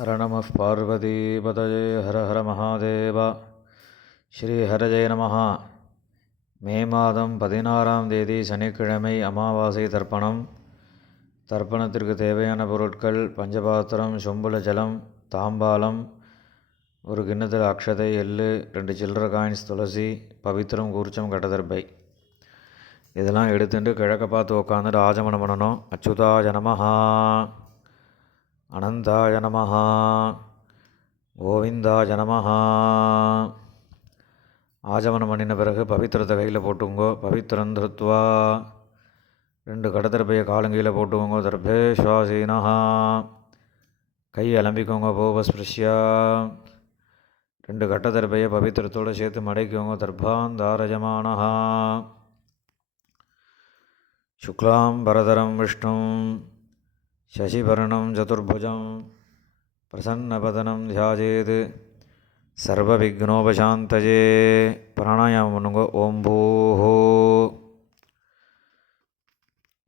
हर नमः पार्वतीपतये हर हर महादेव ஸ்ரீ ஹரஜய நமஹ. மே மாதம் 16ஆம் தேதி சனிக்கிழமை அமாவாசை தர்ப்பணம். தர்ப்பணத்திற்கு தேவையான பொருட்கள் பஞ்சபாத்திரம், சொம்புல ஜலம், தாம்பாலம், ஒரு கிண்ணத்தில் அக்ஷதை, எள்ளு, 2 சில்லற காயின்ஸ், துளசி, பவித்திரம், கூர்ச்சம், கடதர்பை இதெல்லாம் எடுத்துட்டு கிழக்க பார்த்து உட்காந்துட்டு ஆஜமனம் பண்ணணும். அச்சுதாய நமஹா, அனந்தாய நமஹா, கோவிந்தாய நமஹா. ஆஜமனம் பண்ணின பிறகு பவித்திரத்தை கையில் போட்டுங்கோ. பவித்திரம் திருத்வா 2 கடதர்பையை காலங்கையில் போட்டுக்கோங்க. தர்பே சுவாசீனஹா, கை அலம்பிக்கோங்க. பூபஸ்பிருஷ்யா 2 கட்டதர்பையை பவித்திரத்தோடு சேர்த்து மடைக்கோங்க. தர்பாந்தாரஜமானஹா. சுக்லாம் பரதரம் விஷ்ணும் சசிவர்ணம் சதுர்புஜம் பிரசன்னபதனம் தியாஜேத் சர்வவிக்னோபசாந்தயே. பிராணாயாமம் பண்ணுங்க. ஓம் பூஹோ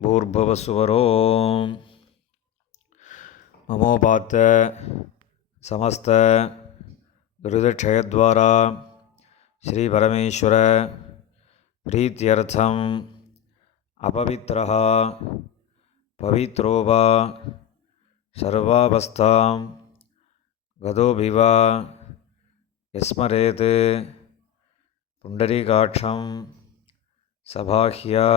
பூர்பவசுவரோம் மமோபாத்த சமஸ்த துரிதக்ஷயத்வாரா ஸ்ரீ பரமேஸ்வர பிரீத்தியர்த்தம் அபவித்ரஹ பவித்ரோவா சர்வாவஸ்தாம் கதோபிவா யஸ்மரேத் புண்டரீகாட்சம் சபாஹ்யா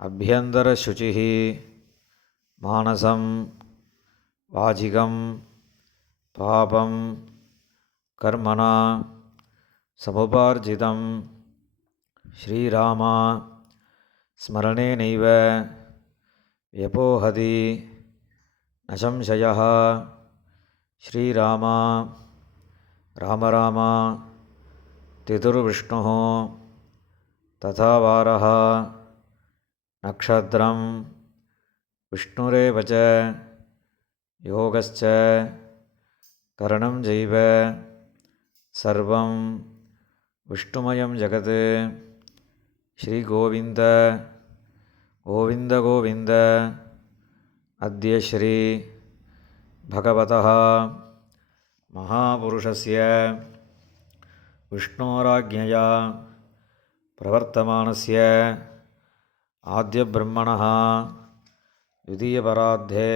அபியந்தரசுச்சிः மானசம் வாஜிகம் பாபம் கர்மணா சமுபார்ஜிதம் ஸ்ரீராமா ஸ்மரணேனைவ வ்யபோஹதி ந சம்சயः. ஸ்ரீராமா ராம ராம திதுர்விஷ்ணுः ததா வாரः நக்ஷத்ரம் விஷ்ணுரேவ ச யோகஸ்ச கரணம் ஜைவ சர்வம் விஷ்ணுமயம் ஜகத். ஸ்ரீ கோவிந்த கோவிந்த கோவிந்த. அத்ய ஸ்ரீ பகவதः மகாபுருஷஸ்ய விஷ்ணோராஜ்ஞயா பிரவர்த்தமானஸ்ய ஆத்யபிரம்மணः த்விதீயபரார்த்தே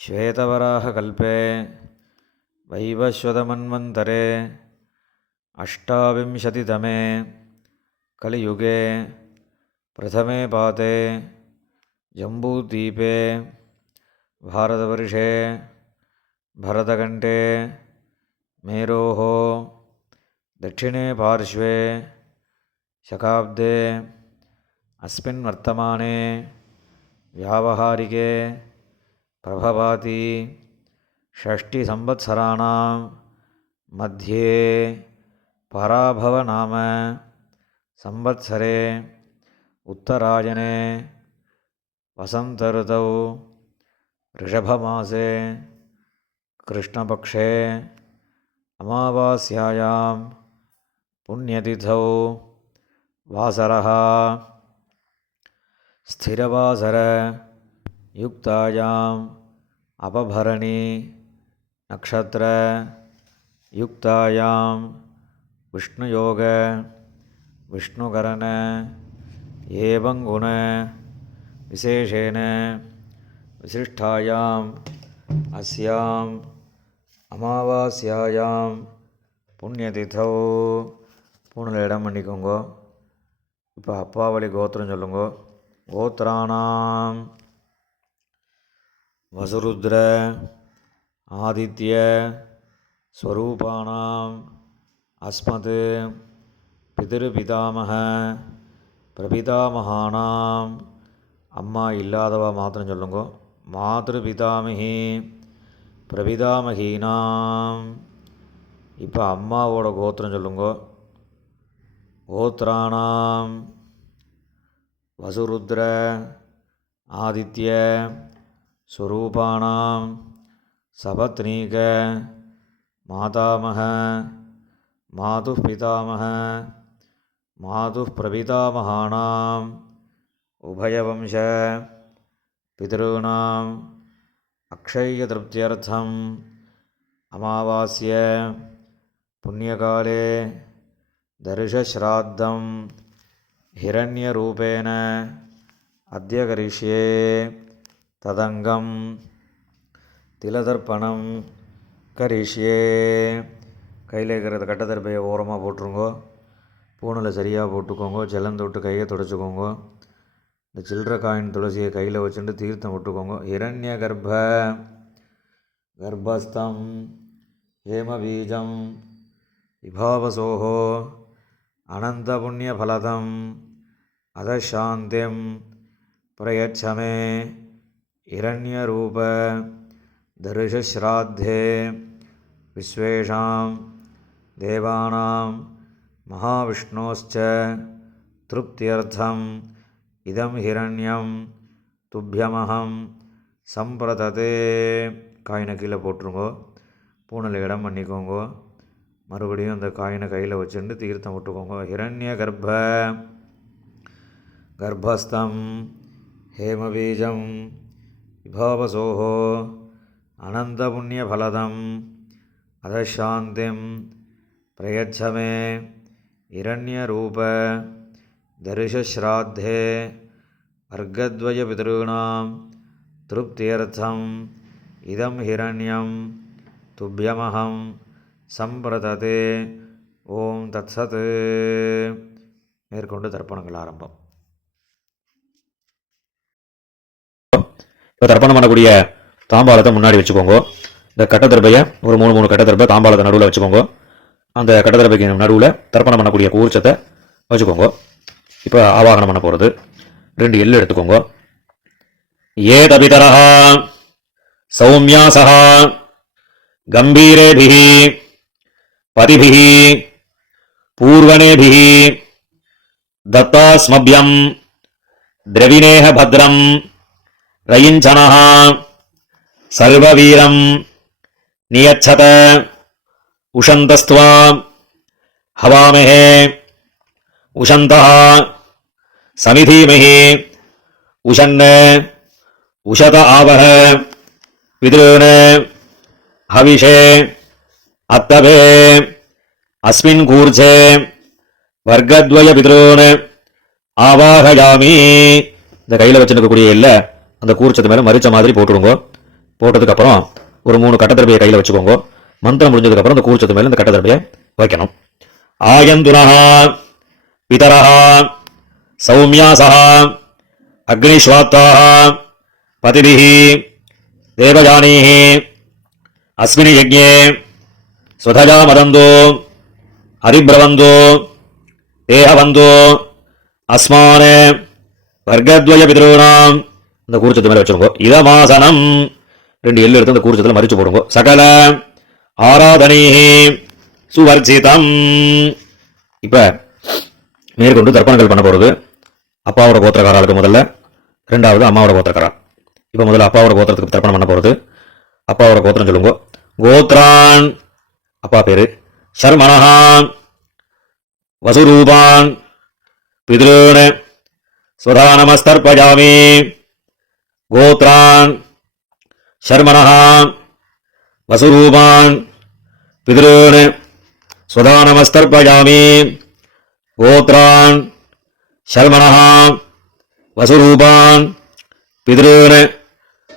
ஸ்வேதவராஹகல்பே வைவஸ்வதமன்வந்தரே அஷ்டாவிம்சதிதமே கலியுगे प्रथमे पाते जम्बूद्वीपे भारतवर्षे भरतखण्डे मेरोः दक्षिणे पार्श्वे शकाब्दे अस्मिन् वर्तमाने व्यावहारिके प्रभवाति षष्टिसंवत्सराणां मध्ये पराभवनाम संवत्सरे उत्तरायणे वसन्तऋतौ ऋषभमासे कृष्णपक्षे अमावास्यायां पुण्यतिथौ वासरः स्थिरवासरयुक्तायाम् अपभरणी नक्षत्रयुक्तायां विष्णुयोग विष्णुकरण एवं गुण विशेषेण विशिष्टायाम् अस्याम् अमावास्यायां புண்ணியதிதௌ. பூணில் இடம் பண்ணிக்கோங்க. இப்போ அப்பாவளி கோத்திரம் சொல்லுங்க. கோத்திராணாம் வசுருத்ர ஆதித்ய ஸ்வரூபாணாம் அஸ்மத் பிதிருபிதாமக பிரபிதாமகானாம். அம்மா இல்லாதவா மாத்திரம் சொல்லுங்க. மாத்ருபிதாமகி பிரபிதாமகீனாம். இப்போ அம்மாவோட கோத்திரம் சொல்லுங்க. கோத்திராணாம் வசுருத்ர ஆதித்ய ஸ்வரூபாணாம் சபத்னீக மாதாமக மாதுः பிதாமக மாதுः பிரபிதாமகானாம் உபயவம்ச பிதॄணாம் अक्षय्यतृप्त्यर्थम् अमावास्ये पुण्यकाले दर्शश्राद्धं हिरण्यरूपेण अद्य करिष्ये तदङ्गं तिलतर्पणं करिष्ये. கையில் இருக்கிற கட்டத்தர்பையை ஓரமாக போட்டுருங்கோ. பூணில் சரியாக போட்டுக்கோங்க. ஜலம் தொட்டு கையை துடைச்சிக்கோங்க. இந்த சில்லற காயின் துளசியை கையில் வச்சுட்டு தீர்த்தம் விட்டுக்கோங்க. ஹிரண்ய கர்ப்பஸ்தம் ஹேமபீஜம் விபாவசோஹோ அனந்த புண்ணிய பலதம் அதசாந்திம் பிரயச்சமே இரண்யரூப தர்ஷஸ்ராத்தே விஸ்வேஷாம் தேவானாம் மகாவிஷ்ணோஸ்ச திருப்தியர்த்தம் இதம் ஹிரண்யம் துப்பியமஹம் சம்பிரததே. காயினை கீழே போட்டுருங்கோ. பூணில் இடம் பண்ணிக்கோங்க. மறுபடியும் அந்த காயினை கையில் வச்சுட்டு தீர்த்தம் விட்டுக்கோங்க. ஹிரண்ய கர்ப்பஸ்தம் ஹேமபீஜம் விபாவசோஹோ அனந்த புண்ணிய பலதம் அதசாந்திம் பிரயச்சமே இரண்யரூப தர்ஷஸ்ராத்தே வர்க்கத்வய பிதॄணாம் திருப்தியர்த்தம் இதம் ஹிரண்யம் துப்பியமஹம் சம்பிரததே. ஓம் தத்சத். மேற்கொண்டு தர்ப்பணங்கள் ஆரம்பம். இப்போ தர்ப்பணம் பண்ணக்கூடிய தாம்பாளத்தை முன்னாடி வச்சுக்கோங்க. இந்த கட்டத்தர்பையை ஒரு 3 கட்டத்தர்பை தாம்பாளத்தை நடுவில் வச்சுக்கோங்க. அந்த கட்டத்தர்பைக்கு நடுவில் தர்ப்பணம் பண்ணக்கூடிய கூர்ச்சத்தை வச்சுக்கோங்க. இப்போ ஆவாகனம் பண்ண போகிறது 2 எள்ளு எடுத்துக்கோங்க. ஏ தபிதரஹ சௌமியாசஹ கம்பீரேபிஹி பதிபிஹி பூர்வனேபிஹி தத்தாஸ்மப்யம் திரவிணேஹ பத்ரம் ரயிஞ்சனஹ சர்வவீரம் நியச்சத உஷந்தஸ்த்வா ஹவாமஹே உஷந்தஹ சமிதீமஹி உஷன்ன உஷத ஆவஹ வித்ருண ஹவிஷே அத்தபே அஸ்மின் கூர்ச்சே வர்க்கத்வய பித்ருண ஆவாஹயாமி. இந்த கையில் வச்சுருக்கக்கூடிய இல்லை அந்த கூர்ச்சத்து மேலே மரிச்ச மாதிரி போட்டுடுங்க. போட்டதுக்கப்புறம் ஒரு 3 கட்டத்தர்பையை கையில் வச்சுக்கோங்க. மந்திரம் முடிஞ்சதுக்கப்புறம் அந்த கூர்ச்சத்து மேலே இந்த கட்டத்தர்பையை வைக்கணும். ஆயந்துனஹ பிதரஹ சௌமியாசஹ அக்னிஸ்வாத்தாஹ பதிபிஹி தேவயானீஹி அஸ்மின் யஜ்ஞே ஸ்வதஜா மதந்தோ ஹரிப்ரவந்தோ தேஹவந்தோ அஸ்மான் வர்க்கத்வய பிதॄணாம். இந்த கூர்ச்சத்து மேலே வச்சுருங்க. இதமாசனம் 2 எள்ளு எடுத்து அந்த கூர்ச்சத்தில் மறிச்சு போடுங்க. சகல ஆராதனைஹி சுவர்ஜிதம். இப்போ மேற்கொண்டு தர்ப்பணங்கள் பண்ண போகிறது அப்பாவோட கோத்திரக்காரர்களுக்கு முதல்ல, 2வது அம்மாவோட கோத்திரக்காரர். இப்போ முதல்ல அப்பாவோட கோத்திரத்துக்கு தர்ப்பணம் பண்ண போகிறது. அப்பாவோட கோத்திரம் சொல்லுங்க. கோத்ரான் அப்பா பேரு சர்மணஹான் வசுரூபான் பித்ருண ஸ்வதானமஸ்தர்ப்பயாமி. கோத்ரான் சர்மணஹான் வசுரூபான் பித்ருண ஸ்வதானமஸ்தர்ப்பயாமி. கோத்ரான் சர்மணஹான் வசுரூபான் பித்ருண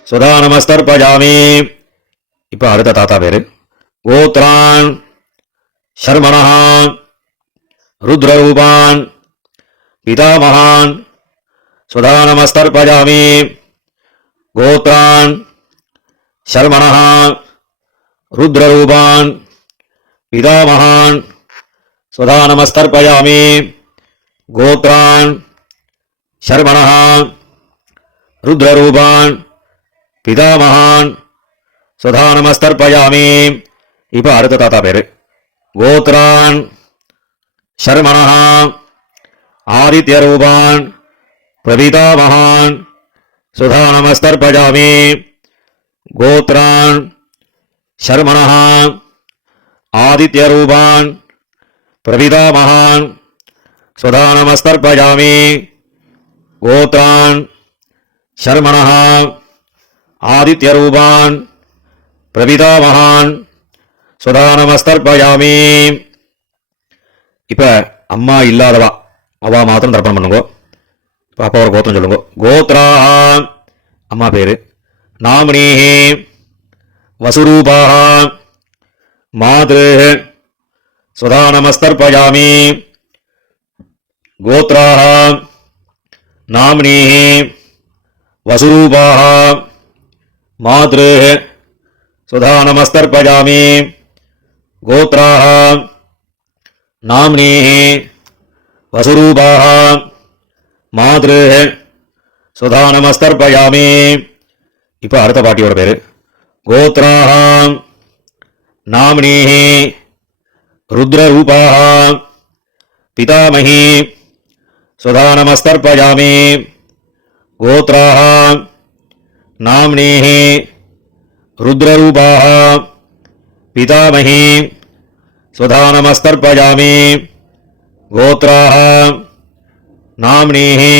ஸ்வதானமஸ்தர்ப்பயாமி. இப்போ அடுத்த தாத்தா பேரு கோத்ரான் சர்மணஹான் ருத்ரரூபான் பிதாமகான் ஸ்வதானமஸ்தர்ப்பயாமி. கோத்ரான் சர்மணஹான் ருத்ரரூபான் பிதாமகான் ஸ்வதானமஸ்தர்ப்பயாமி. கோத்ரான் சர்மணஹான் ருத்ரரூபான் பிதாமகான் ஸ்வதானமஸ்தர்ப்பயாமி. இப்போ அடுத்த தாத்தா பேரு கோத்ரான் சர்மணஹான் ஆதித்யரூபான் பிரபிதாமகான் ஸ்வதானமஸ்தர்ப்பயாமி. கோத்ரான் சர்மணஹான் ஆதித்யரூபான் பிரபிதாமகான் ஸ்வதானமஸ்தர்ப்பயாமி. கோத்ரான் சர்மணஹான் ஆதித்யரூபான் பிரபிதாமகான் சுதா நமஸ்தர்ப்பயாமி. இப்ப அம்மா இல்லாதவா அவா மாத்திரம் தர்ப்பணம் பண்ணுங்க. இப்ப அப்பா ஒரு கோத்திரம் சொல்லுங்க. கோத்ரான் அம்மா பேரு, நாமினீஹி வசுரூபாஹ மாத்ரு சுதா நமஸ்தர்ப்பயாமி. கோத்ராஹ நாமினீஹி வசுரூபாஹ மாத்ரு சுதா நமஸ்தர்ப்பயாமி. கோத்ராஹ நாமினீஹி வசுரூபாஹ மாத்ரு சுதா நமஸ்தர்ப்பயாமி. இப்ப அடுத்த பாட்டியோட பேரு கோத்ராஹ நாமினீஹி ருத்ரரூபாஹ பிதாமகி சுதா நமஸ்தர்ப்பயாமி. கோத்ராஹ நாமினீஹி ருத்ரரூபாஹ பிதாமகி சுதா நமஸ்தர்ப்பயாமி. கோத்ராஹ நாமினீஹி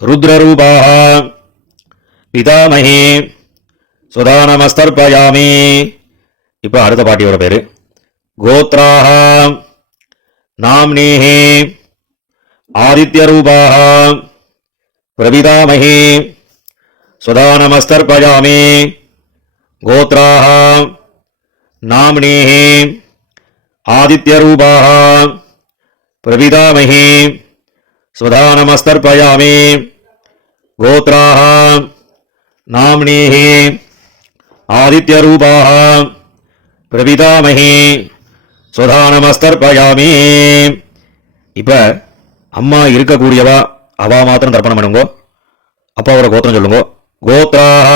ருத்ரரூபாஹ பிதாமகி சுதா நமஸ்தர்ப்பயாமி. இப்ப அடுத்த பாட்டியோட பேரு கோத்ராஹ நாமினீஹி ஆதித்யரூபாஹ பிரபிதாமகி சுதா நமஸ்தர்ப்பயாமி. கோத்ராஹ நாமினீஹி ஆதித்யரூபாஹ பிரபிதாமகி சுதா நமஸ்தர்ப்பயாமி. கோத்ராஹ நாமினீஹி ஆதித்யரூபாஹ பிரபிதாமகி சுதா நமஸ்தர்ப்பயாமி. இப்ப அம்மா இருக்கக்கூடியவா அவா மாத்திரம் தர்ப்பணம் பண்ணுங்க. அப்பாவோட கோத்திரம் சொல்லுங்க. கோத்ராஹ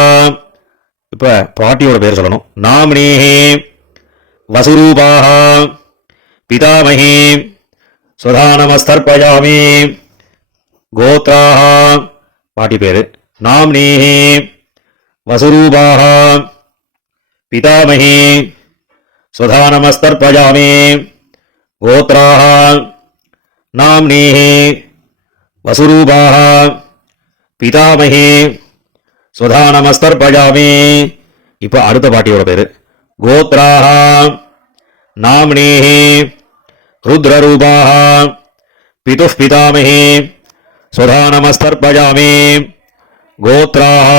இப்ப பாட்டியோட பேர் சொல்லணும். நாமினீஹி வசுரூபாஹ பிதாமகி சுதா நமஸ்தர்ப்பயாமி. கோத்ராஹ பாட்டி பேரு, நாமினீஹி வசுரூபாஹ பிதாமகி சுதா நமஸ்தர்ப்பயாமி. கோத்ராஹ நாமினீஹி வசுரூபாஹ பிதாமகி சுதா நமஸ்தர்ப்பயாமி. இப்ப அடுத்த பாட்டியோட பேரு கோத்ராஹ நாமினீஹி ருத்ரரூபாஹ பிதுः பிதாமகி சுதா நமஸ்தர்ப்பயாமி. கோத்ராஹ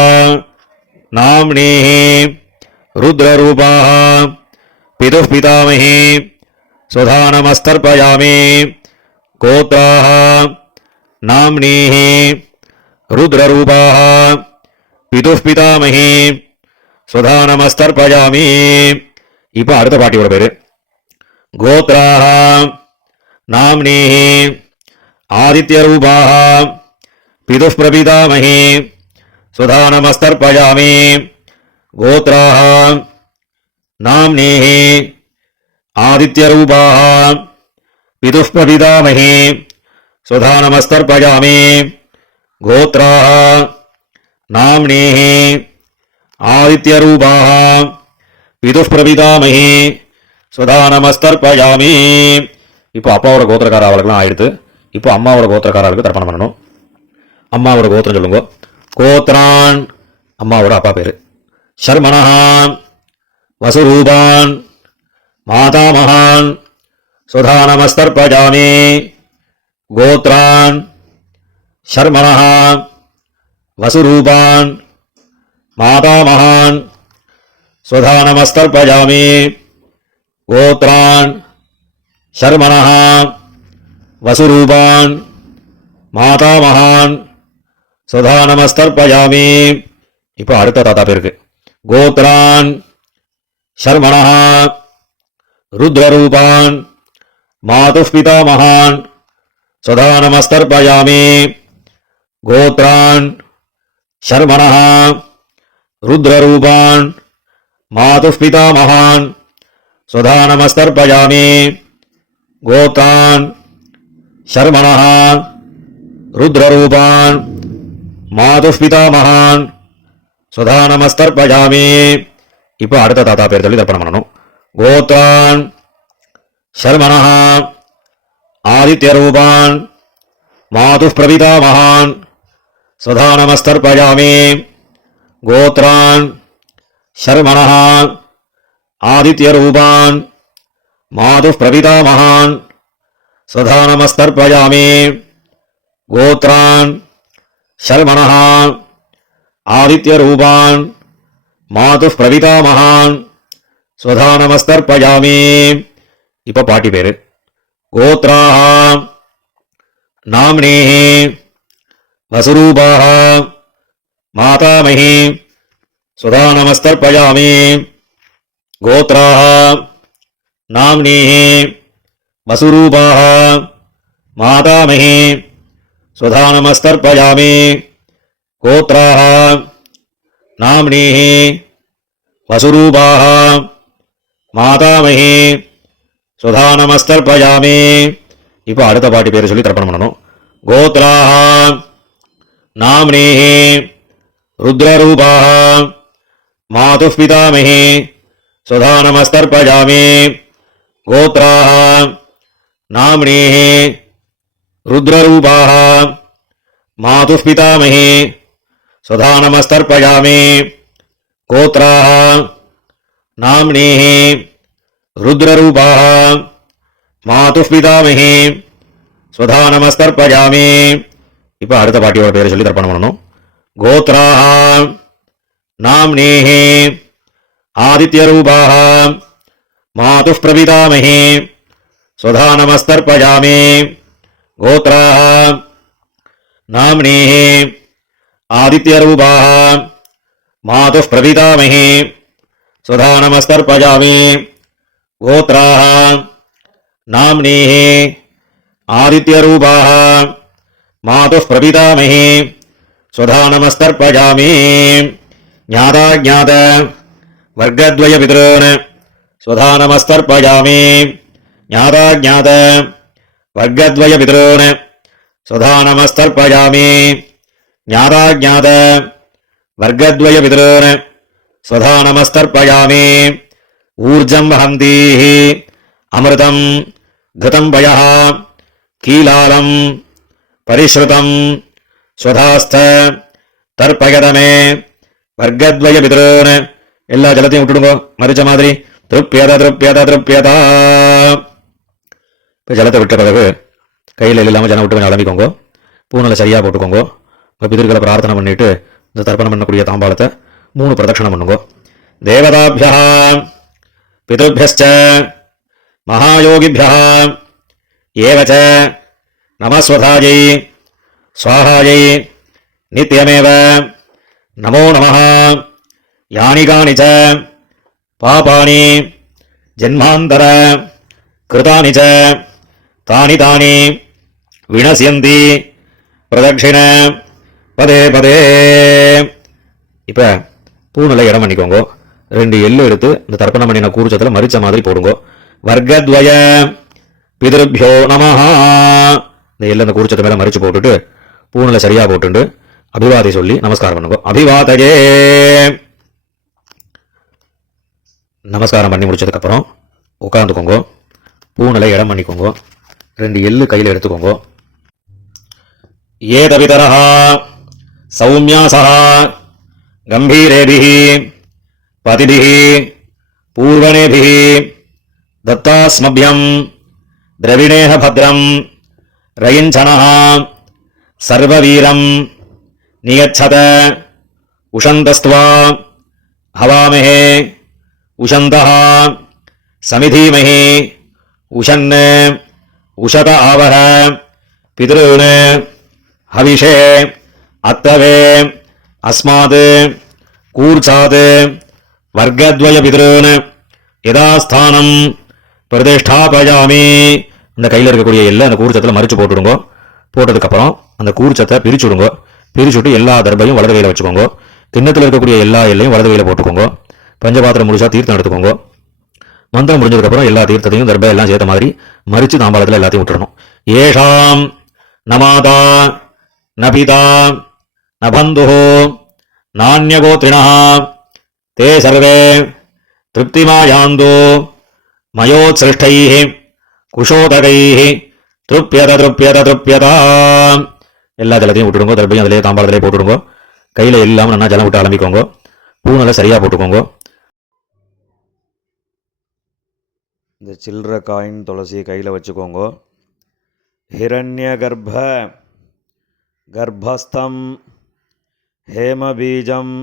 நாமினீஹி ருத்ரரூபாஹ பிதுः பிதாமகி சுதா நமஸ்தர்ப்பயாமி. கோத்ராஹ நாமினீஹி ருத்ரரூபாஹ பிதுः பிதாமகி சுதா நமஸ்தர்ப்பயாமி. இப்ப அடுத்த பாட்டியோட பேரு கோத்ராஹ நாமினீஹி ஆதித்யரூபாஹ பிதுः பிரபிதாமகி சுதா நமஸ்தர்ப்பயாமி. கோத்ராஹ நாமினீஹி ஆதித்யரூபாஹ பிதுः பிரபிதாமகி சுதா நமஸ்தர்ப்பயாமி. கோத்ராஹ நாமினீஹி ஆதித்யரூபாஹ பிதுः பிரபிதாமகி சுதா நமஸ்தர்ப்பயாமி. இப்போ அப்பாவோட கோத்திரக்கார அவளுக்குலாம் ஆயிடுத்து. இப்போ அம்மாவோட கோத்திரக்காரர்களுக்கு தர்ப்பணம் பண்ணணும். அம்மாவோட கோத்திரம் சொல்லுங்க. கோத்ரான் அம்மாவோட அப்பா பேரு, ஷர்மணஹ வசுரூபான் மாதாமகான் சுதா நமஸ்தர்ப்பயாமி. கோத்ரான் ஷர்மணஹ வசுரூபான் மாதாமகான் சுதா நமஸ்தர்ப்பயாமி. கோத்ரான் ஷர்மணஹ வசுரூபான் மாதாமகான் சுதா நமஸ்தர்ப்பயாமி. இப்போ அடுத்த தாத்தா பேருக்கு கோத்ரான் ஷர்மணஹ ருத்ரரூபான் மாதுः பிதாமகான் சுதா நமஸ்தர்ப்பயாமி. கோத்ரான் ஷர்மணஹ ருத்ரரூபான் மாதுः பிதாமகான் சுதா நமஸ்தர்ப்பயாமி. கோத்ரான் ஷர்மணஹ ருத்ரரூபான் மாதுः பிதாமகான் சுதா நமஸ்தர்ப்பயாமி. இப்போ அடுத்த தாத்தா பேர் சொல்லி தர்ப்பணம் பண்ணணும். கோத்ரான் ஷர்மணஹ ஆதித்யரூபான் மாதுः பிரபிதாமகான் சுதா நமஸ்தர்ப்பயாமி. கோத்ரான் ஷர்மணः ஆதித்யரூபான் மாதுः பிரபிதாமகான் ஸ்வதா நமஸ்தர்ப்பயாமி. கோத்ரான் ஷர்மணः ஆதித்யரூபான் மாதுः பிரபிதாமகான் ஸ்வதா நமஸ்தர்ப்பயாமி. இப்ப பாட்டி பேரு. கோத்ராः நாம்னேः வசுரூபாः மாதாமஹி ஸ்வதா நமஸ்தர்ப்பயாமி. கோத்ராः நாம்னேः வசுரூபாः மாதாமஹி ஸ்வதா நமஸ்தர்ப்பயாமி. கோத்ராः நாம்னேः வசுரூபாः மாதாமஹி ஸ்வதா நமஸ்தர்ப்பயாமி. இப்போ அடுத்த பாட்டி பேரை சொல்லி தர்ப்பணம் பண்ணணும். கோத்ராः நாம்னேः ருத்ரரூபாः மாதுः பிதாமஹி ஸ்வதா நமஸ்தர்ப்பயாமி. கோத்ராः நாம்னேः ருத்ரரூபாः மாதுः பிதாமஹி ஸ்வதா நமஸ்தர்ப்பயாமி. கோத்ராः நாம்னேः ருத்ரரூபாः மாதுः பிதாமஹி ஸ்வதா நமஸ்தர்ப்பயாமி. இப்போ அடுத்த பாட்டியோட பேரை சொல்லி தர்ப்பணம் பண்ணணும். கோத்ராः நாம்னேः ஆதித்யரூபாः மாதுः பிரபிதாமஹி ஸ்வதா நமஸ்தர்ப்பயாமி. கோத்ராः நாம்னேः ஆதித்யரூபாः மாதுः பிரபிதாமஹி ஸ்வதா நமஸ்தர்ப்பயாமி. கோத்ராः நாம்னேः ஆதித்யரூபாः மாதுः பிரபிதாமஹி ஸ்வதா நமஸ்தர்ப்பயாமி. ஞாதாஜ்ஞாத வர்க்கத்வய பிதॄன் ஸ்வதா நமஸ்தர்ப்பயாமி. ஞாதாஜ்ஞாத வர்க்கத்வய பிதॄன் ஸ்வதா நமஸ்தர்ப்பயாமி. ஞாதாஜ்ஞாத வர்க்கத்வய பிதॄன் ஸ்வதா நமஸ்தர்ப்பயாமி. ஊர்ஜம் வஹந்தீः அமிர்தம் घृतं वयः कीलालं परिश्रुतं स्वधास्थ தர்ப்பயதமே வர்க்கத்வய பிதॄன். எல்லா ஜலத்தையும் விட்டுடுங்கோ மறிச்ச மாதிரி. திருப்யத திருப்யத திருப்யதா. இப்போ ஜலத்தை விட்ட பிறகு கையில் இல்லாமல் ஜலம் விட்டு கொஞ்சம் அலம்பிக்கோங்க. பூனலை சரியாக போட்டுக்கோங்க. இப்போ பிதர்களை பிரார்த்தனை பண்ணிட்டு இந்த தர்ப்பணம் பண்ணக்கூடிய தாம்பாளத்தை 3 பிரதட்சணம் பண்ணுங்க. தேவதாபியः பிதృभ्यश्च महायोगिभ्यः एवच नमस्वधायै स्वाहायै नित्यमेव नमो नमः. यानि कानि च पापानि जन्मान्तर कृतानि च तानि तानि विनश्यन्ति प्रदक्षिण पदे पदे. இப்போ பூனலை இடம் பண்ணிக்கோங்க. 2 எள்ளு எடுத்து இந்த தர்ப்பணம் பண்ணின கூர்ச்சத்தில் மறிச்ச மாதிரி போடுங்க. வர்க்கத்வய பிதృभ्यो நமஹ. இந்த எல்ல அந்த கூர்ச்சத்தை மேல மறிச்சு போட்டுட்டு பூனலை சரியா போட்டுண்டு அபிவாதை சொல்லி நமஸ்காரம் பண்ணுங்க. அபிவாதயே. நமஸ்காரம் பண்ணி முடிச்சதுக்கு அப்புறம் உட்காந்துக்கோங்க. பூனலை இடம் பண்ணிக்கோங்க. 2 எள்ளு கையில் எடுத்துக்கோங்க. ஏதபிதரஹ சௌமியாசஹ கம்பீரேபிஹ பதிபிஹ பூர்வணேபிஹ दत्तास्मभ्यं द्रविणेह भद्रं रयिञ्छनः सर्ववीरं नियच्छत उषन्तस्त्वा हवामहे उषन्तः समिधीमहि उषन् उषत आवह पितॄन् हविषे अत्तवे अस्मात् कूर्चात् वर्गद्वय पितॄन् यदास्थानं பிரதிஷ்டாபயாமி. இந்த கையில் இருக்கக்கூடிய எல்லா அந்த கூர்ச்சத்தில் மறிச்சு போட்டுடுங்க. போட்டதுக்கப்புறம் அந்த கூர்ச்சத்தை பிரிச்சுடுங்க. பிரிச்சுட்டு எல்லா தர்பையும் வலது கையில் வச்சுக்கோங்க. கிண்ணத்தில் இருக்கக்கூடிய எல்லா எல்லையும் வலது கையில் போட்டுக்கோங்க. பஞ்சபாத்திரம் முழுசா தீர்த்தம் எடுத்துக்கோங்க. மந்திரம் முடிஞ்சதுக்கப்புறம் எல்லா தீர்த்தத்தையும் தர்பை எல்லாம் சேர்த்த மாதிரி மறிச்சு தாம்பாளத்தில் எல்லாத்தையும் விட்டுறணும். ஏஷாம் நமாதா நபிதா நபந்து நானியகோத்ரிணா தே சர்வே திருப்திமாயாந்தோ மயோத்ஸ்ருஷ்டைः குஷோதகைः திருப்யத திருப்யத திருப்யதா. எல்லா ஜலத்தையும் விட்டுடுங்க. தர்பையும் அதிலே தாம்பாளத்திலே போட்டுடுங்க. கையில் இல்லாமல் நல்லா ஜலம் விட்டு அலம்பிக்கோங்க. பூனலை சரியாக போட்டுக்கோங்க. இந்த சில்லற காயின் துளசியை கையில் வச்சுக்கோங்க. ஹிரண்ய கர்ப்பஸ்தம் ஹேமபீஜம்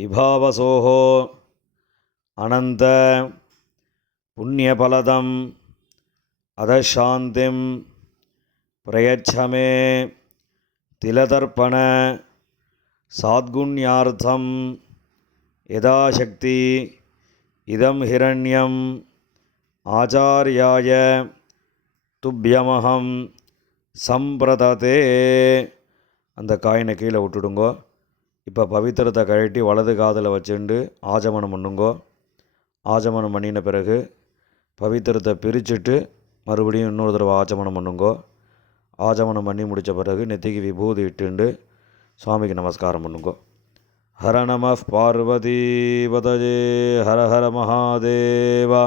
விபாவசோஹோ அனந்த புண்ணியபலதம் அதசாந்திம் பிரயச்சமே திலதர்ப்பண சாத்குண்யார்த்தம் யதாசக்தி இதம் ஹிரண்யம் ஆச்சாரியாய துப்யமகம் சம்பிரததே. அந்த காயினை கீழே விட்டுடுங்கோ. இப்போ பவித்திரத்தை கழட்டி வலது காதில் வச்சுண்டு ஆஜமனம் பண்ணுங்கோ. ஆஜமனம் பண்ணின பிறகு பவித்திரத்தை பிரிச்சுட்டு மறுபடியும் இன்னொரு தடவை ஆச்சமனம் பண்ணுங்கோ. ஆச்சமனம் பண்ணி முடித்த பிறகு நெத்திக்கு விபூதி இட்டுண்டு சுவாமிக்கு நமஸ்காரம் பண்ணுங்கோ. ஹர நம பார்வதி பதஜே ஹர ஹர மகாதேவா.